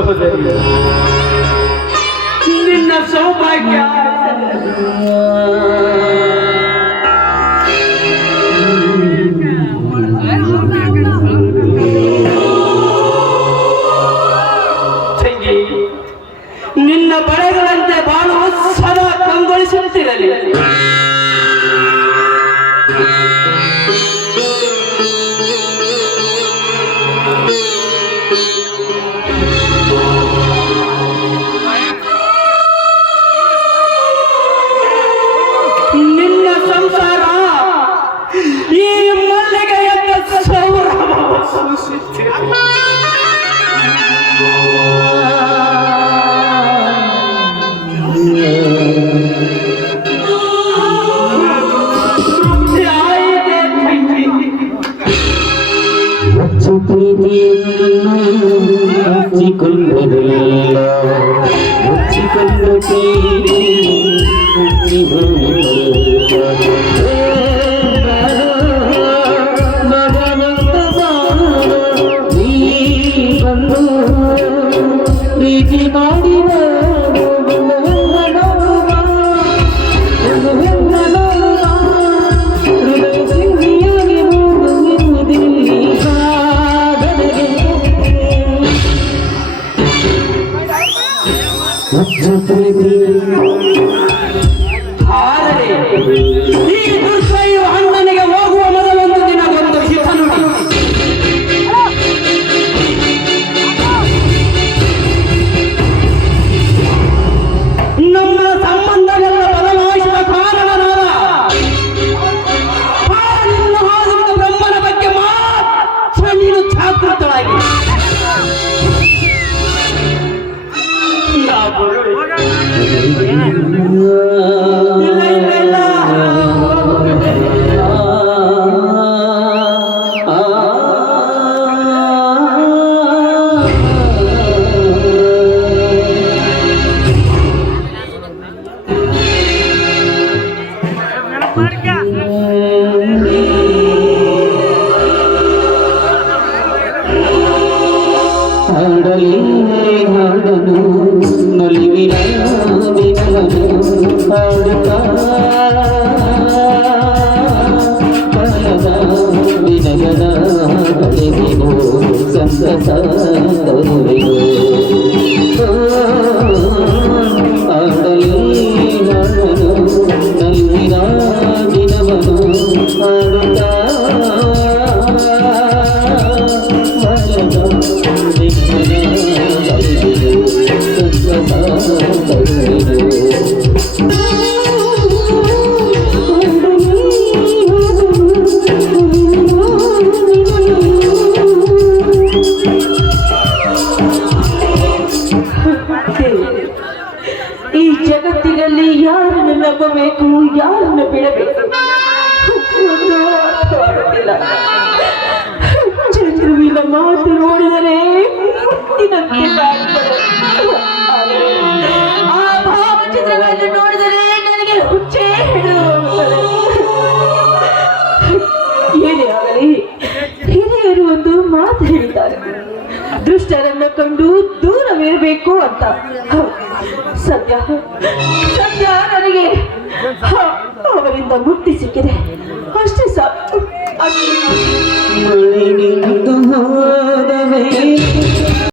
ಸಹೋದರಿ ನಿನ್ನ ಸೌಭಾಗ್ಯ ತಂಗಿ ನಿನ್ನ ಬಳೆಗಳಂತೆ ಬಾಳು ಸದಾ ಕಂಗೊಳಿಸುತ್ತಿರಲಿ. ನಿನ್ನ ಸಂಸಾರ ಈ ಮಲ್ಲಿಗೆಯಂತ ಸೌರಭ ಸೂಸುತ್ತಿದೆ. ಈ ದುರ್ದೈವ ಅಣ್ಣನಿಗೆ ಹೋಗುವ ಮೊದಲೊಂದು ದಿನ ಒಂದು ಹಿತ ನುಡಿ. ನಮ್ಮ ಸಂಬಂಧವೆಲ್ಲ ಬದಲಾಯಿಸಿದ ಕಾರಣನಾದ ನಿನ್ನ ಹಾದಿದ ಬ್ರಹ್ಮನ ಬಗ್ಗೆ ಮಾತ್ರ ನೀನು ಜಾಗೃತವಾಗಿ ಈ ಜಗತ್ತಿನಲ್ಲಿ ಯಾರನ್ನು ನಂಬಬೇಕು, ಯಾರನ್ನು ಬಿಡಬೇಕು ಚಂದ್ರುವಿನ ಮಾತು ನೋಡಿದರೆ ಆ ಭಾವಚಿತ್ರವನ್ನು ನೋಡಿದರೆ ನನಗೆ ಹುಚ್ಚೇ ಹಿಡಿದುಕೊಳ್ಳುತ್ತದೆ. ಏನೇ ಆಗಲಿ ಹಿರಿಯರು ಒಂದು ಮಾತು ಹೇಳಿದ್ದಾರೆ, ದುಷ್ಟರನ್ನ ಕಂಡು ದೂರವಿರಬೇಕು ಅಂತ. ಸದ್ಯ ಸದ್ಯ ನನಗೆ ಅವರಿಂದ ಮುಕ್ತಿ ಸಿಕ್ಕಿದೆ, ಅಷ್ಟೇ ಸಾಕು.